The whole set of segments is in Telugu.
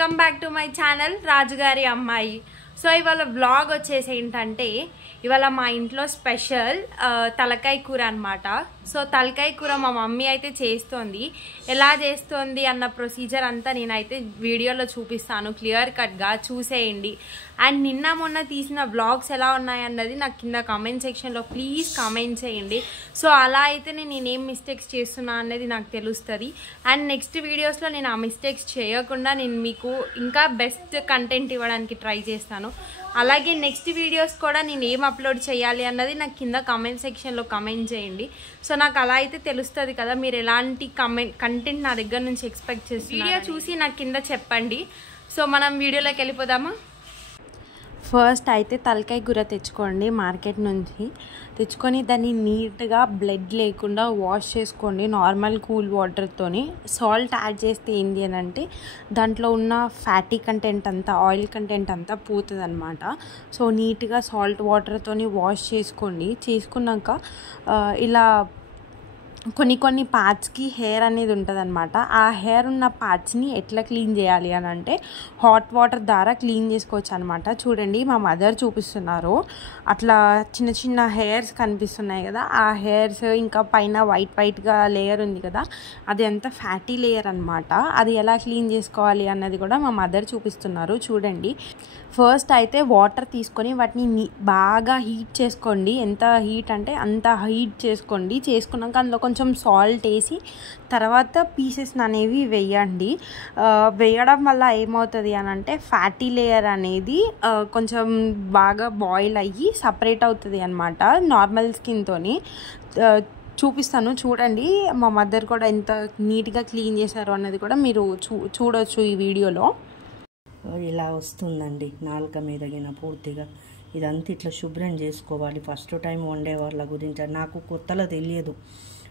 Welcome back to my channel రాజుగారి అమ్మాయి. సో ఇవాళ వ్లాగ్ వచ్చేసి ఏంటంటే ఇవాళ మా ఇంట్లో స్పెషల్ తలకాయ కూర అనమాట. సో తలకాయ కూర మా మమ్మీ అయితే చేస్తోంది. ఎలా చేస్తోంది అన్న ప్రొసీజర్ అంతా నేనైతే వీడియోలో చూపిస్తాను, క్లియర్ కట్గా చూసేయండి. అండ్ నిన్న మొన్న తీసిన వ్లాగ్స్ ఎలా ఉన్నాయన్నది నాకు కింద కామెంట్ సెక్షన్లో ప్లీజ్ కామెంట్ చేయండి. సో అలా అయితే నేనేం మిస్టేక్స్ చేస్తున్నా అన్నది నాకు తెలుస్తుంది. అండ్ నెక్స్ట్ వీడియోస్లో నేను ఆ మిస్టేక్స్ చేయకుండా నేను మీకు ఇంకా బెస్ట్ కంటెంట్ ఇవ్వడానికి ట్రై చేస్తాను. అలాగే నెక్స్ట్ వీడియోస్ కూడా నేను ఏం అప్లోడ్ చేయాలి అన్నది నాకు కింద కామెంట్ సెక్షన్లో కామెంట్ చేయండి. సో నాకు అలా అయితే తెలుస్తుంది కదా మీరు ఎలాంటి కంటెంట్ నా దగ్గర నుంచి ఎక్స్పెక్ట్ చేస్తున్నారు. వీడియో చూసి నాకు కింద చెప్పండి. సో మనం వీడియోలోకి వెళ్ళిపోదామా? ఫస్ట్ అయితే తలకాయ కూర తెచ్చుకోండి, మార్కెట్ నుంచి తెచ్చుకొని దాన్ని నీట్గా బ్లడ్ లేకుండా వాష్ చేసుకోండి నార్మల్ కూల్ వాటర్తోని. సాల్ట్ యాడ్ చేస్తే ఏంటి అని అంటే దాంట్లో ఉన్న ఫ్యాటీ కంటెంట్ అంతా, ఆయిల్ కంటెంట్ అంతా పోతుంది అనమాట. సో నీట్గా సాల్ట్ వాటర్తోని వాష్ చేసుకోండి. చేసుకున్నాక ఇలా కొన్ని పార్ట్స్కి హెయిర్ అనేది ఉంటుంది అనమాట. ఆ హెయిర్ ఉన్న పార్ట్స్ని ఎట్లా క్లీన్ చేయాలి అని అంటే హాట్ వాటర్ ద్వారా క్లీన్ చేసుకోవచ్చు అనమాట. చూడండి మా మదర్ చూపిస్తున్నారు. అట్లా చిన్న చిన్న హెయిర్స్ కనిపిస్తున్నాయి కదా, ఆ హెయిర్స్ ఇంకా పైన వైట్గా లేయర్ ఉంది కదా, అది అంతా ఫ్యాటీ లేయర్ అనమాట. అది ఎలా క్లీన్ చేసుకోవాలి అన్నది కూడా మా మదర్ చూపిస్తున్నారు. చూడండి, ఫస్ట్ అయితే వాటర్ తీసుకొని వాటిని బాగా హీట్ చేసుకోండి. ఎంత హీట్ అంటే అంత హీట్ చేసుకోండి. చేసుకున్నాక అందులో కొంచెం సాల్ట్ వేసి తర్వాత పీసెస్ అనేవి వేయండి. వేయడం వల్ల ఏమవుతుంది అని అంటే ఫ్యాటీ లేయర్ అనేది కొంచెం బాగా బాయిల్ అయ్యి సపరేట్ అవుతుంది అనమాట నార్మల్ స్కిన్తోని. చూపిస్తాను చూడండి. మా మదర్ కూడా ఎంత నీట్గా క్లీన్ చేశారు అన్నది కూడా మీరు చూడొచ్చు ఈ వీడియోలో. ఇలా వస్తుందండి నాలుక మీదగిన పూర్తిగా. ఇదంతా ఇట్లా శుభ్రం చేసుకోవాలి. ఫస్ట్ టైం వండే వాళ్ళ గురించి నాకు కొత్తలో తెలియదు.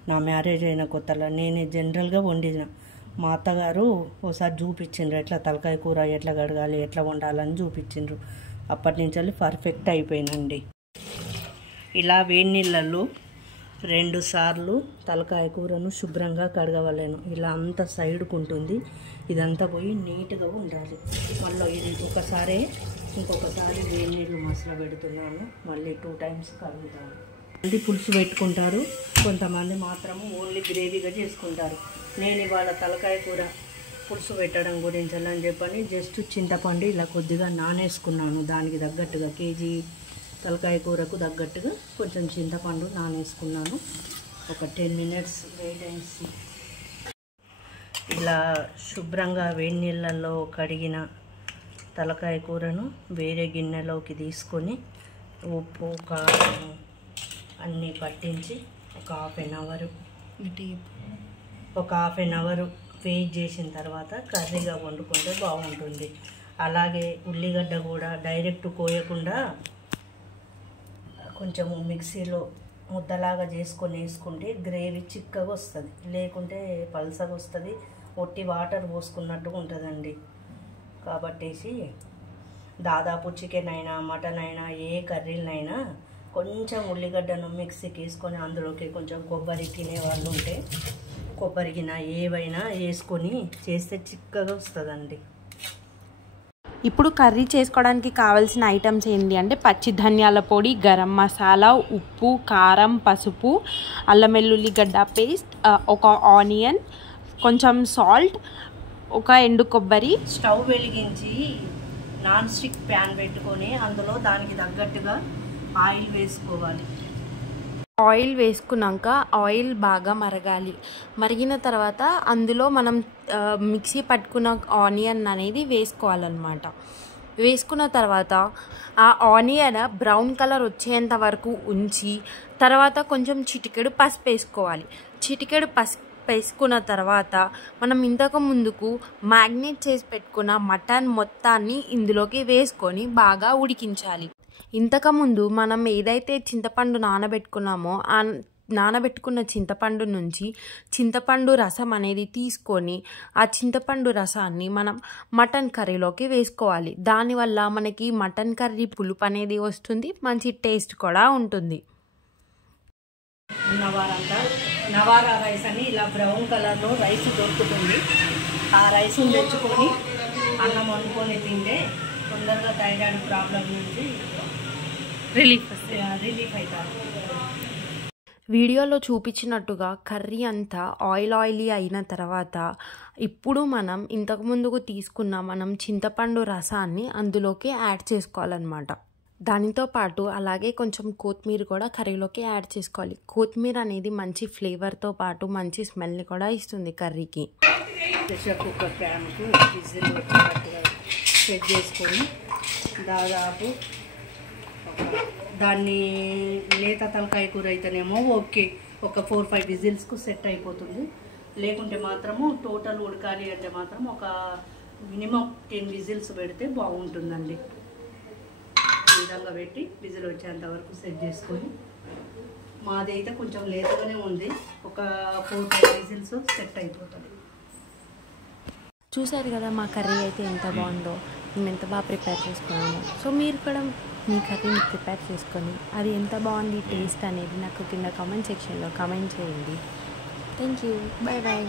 నా మ్యారేజ్ అయిన కొత్తలో నేను జనరల్గా వండిన. మా అత్తగారు ఒకసారి చూపించిండ్రు ఎట్లా తలకాయ కూర ఎట్లా కడగాలి, ఎట్లా వండాలని చూపించిండ్రు. అప్పటి నుంచి పర్ఫెక్ట్ అయిపోయినండి. ఇలా వేడి నీళ్ళల్లో 2 సార్లు తలకాయ కూరను శుభ్రంగా కడగవలేను. ఇలా అంతా సైడ్కు ఉంటుంది, ఇదంతా పోయి నీట్గా ఉండాలి. మళ్ళీ ఇది ఇంకొకసారి వేడి నీళ్ళు మసలు పెడుతున్నాను. మళ్ళీ 2 టైమ్స్ కడుగుతాను. మళ్ళీ పులుసు పెట్టుకుంటారు, కొంతమంది మాత్రము ఓన్లీ గ్రేవీగా చేసుకుంటారు. నేను ఇవాళ తలకాయ కూర పులుసు పెట్టడం గురించి అని చెప్పని జస్ట్ చింతపండు ఇలా కొద్దిగా నానేసుకున్నాను. దానికి తగ్గట్టుగా కేజీ తలకాయ కూరకు తగ్గట్టుగా కొంచెం చింతపండు నానేసుకున్నాను. ఒక 10 మినిట్స్ వెయిట్ చేసి ఇలా శుభ్రంగా వేడి నీళ్ళల్లో కడిగిన తలకాయ కూరను వేరే గిన్నెలోకి తీసుకొని ఉప్పు కారం అన్నీ పట్టించి ఒక హాఫ్ అన్ అవర్ వెయిట్ చేసిన తర్వాత కర్రీగా వండుకుంటే బాగుంటుంది. అలాగే ఉల్లిగడ్డ కూడా డైరెక్ట్ కోయకుండా కొంచెము మిక్సీలో ముద్దలాగా చేసుకొని వేసుకుంటే గ్రేవీ చిక్కగా వస్తుంది, లేకుంటే పల్సగా వస్తుంది, ఒట్టి వాటర్ పోసుకున్నట్టుగా ఉంటుందండి. కాబట్టేసి దాదాపు చికెన్ అయినా మటన్ అయినా ఏ కర్రీలనైనా కొంచెం ఉల్లిగడ్డను మిక్సీకి వేసుకొని అందులోకి కొంచెం కొబ్బరి తినేవాళ్ళు ఉంటే కొబ్బరి గిన ఏవైనా వేసుకొని చేస్తే చిక్కగా వస్తుందండి. ఇప్పుడు కర్రీ చేసుకోవడానికి కావాల్సిన ఐటమ్స్ ఏంటి అంటే పచ్చి ధనియాల పొడి, గరం మసాలా, ఉప్పు, కారం, పసుపు, అల్లం వెల్లుల్లి గడ్డ పేస్ట్, ఒక ఆనియన్, కొంచెం సాల్ట్, ఒక ఎండు కొబ్బరి. స్టవ్ వెలిగించి నాన్ స్టిక్ ప్యాన్ పెట్టుకొని అందులో దానికి తగ్గట్టుగా ఆయిల్ వేసుకోవాలి. ఆయిల్ వేసుకున్నాక ఆయిల్ బాగా మరగాలి. మరిగిన తర్వాత అందులో మనం మిక్సీ పట్టుకున్న ఆనియన్ అనేది వేసుకోవాలన్నమాట. వేసుకున్న తర్వాత ఆ ఆనియన్ బ్రౌన్ కలర్ వచ్చేంత వరకు ఉంచి తర్వాత కొంచెం చిటికెడు పసుపు వేసుకోవాలి. చిటికెడు పసుపు వేసుకున్న తర్వాత మనం ఇంతకు ముందుకు మ్యాగ్నేట్ చేసి పెట్టుకున్న మటన్ మొత్తాన్ని ఇందులోకి వేసుకొని బాగా ఉడికించాలి. ఇంతకుముందు మనం ఏదైతే చింతపండు నానబెట్టుకున్నామో ఆ నానబెట్టుకున్న చింతపండు నుంచి చింతపండు రసం అనేది తీసుకొని ఆ చింతపండు రసాన్ని మనం మటన్ కర్రీలోకి వేసుకోవాలి. దానివల్ల మనకి మటన్ కర్రీ పులుపు అనేది వస్తుంది, మంచి టేస్ట్ కూడా ఉంటుంది. నవారా రైస్ అని ఇలా బ్రౌన్ కలర్లో రైస్ దొరుకుతుంది. ఆ రైస్ని తెచ్చుకొని అన్నం వండుకొని తింటే తొందరగా థైరాయిడ్ ప్రాబ్లం నుంచి రిలీఫ్ అవుతారు. వీడియోలో చూపించినట్టుగా కర్రీ అంతా ఆయిలీ అయిన తర్వాత ఇప్పుడు మనం ఇంతకుముందుకు తీసుకున్న మనం చింతపండు రసాన్ని అందులోకి యాడ్ చేసుకోవాలన్నమాట. దానితో పాటు అలాగే కొంచెం కొత్తిమీర కూడా కర్రీలోకి యాడ్ చేసుకోవాలి. కొత్తిమీర అనేది మంచి ఫ్లేవర్తో పాటు మంచి స్మెల్ని కూడా ఇస్తుంది కర్రీకి. ప్రెషర్ కుక్కర్ ప్యాన్కు విజిల్ వచ్చేటట్టుగా సెట్ చేసుకొని దాదాపు దాన్ని లేత తలకాయ కూర అయితేనేమో ఓకే, ఒక 4-5 విజిల్స్కు సెట్ అయిపోతుంది. లేకుంటే మాత్రము టోటల్ ఉడకాలి అంటే మాత్రం ఒక మినిమం 10 విజిల్స్ పెడితే బాగుంటుందండి. ఈ విధంగా పెట్టి విజిల్ వచ్చేంత వరకు సెట్ చేసుకొని, మాదైతే కొంచెం లేతగానే ఉంది, ఒక 4-5 విజిల్స్ సెట్ అయిపోతుంది. చూసారు కదా మా కర్రీ అయితే ఎంత బాగుందో, మేము ఎంత బాగా ప్రిపేర్ చేసుకున్నాము. సో మీరు కూడా మీ కర్రీని ప్రిపేర్ చేసుకొని అది ఎంత బాగుంది టేస్ట్ అనేది నాకు కింద కామెంట్ సెక్షన్లో కామెంట్ చేయండి. Thank you, bye bye.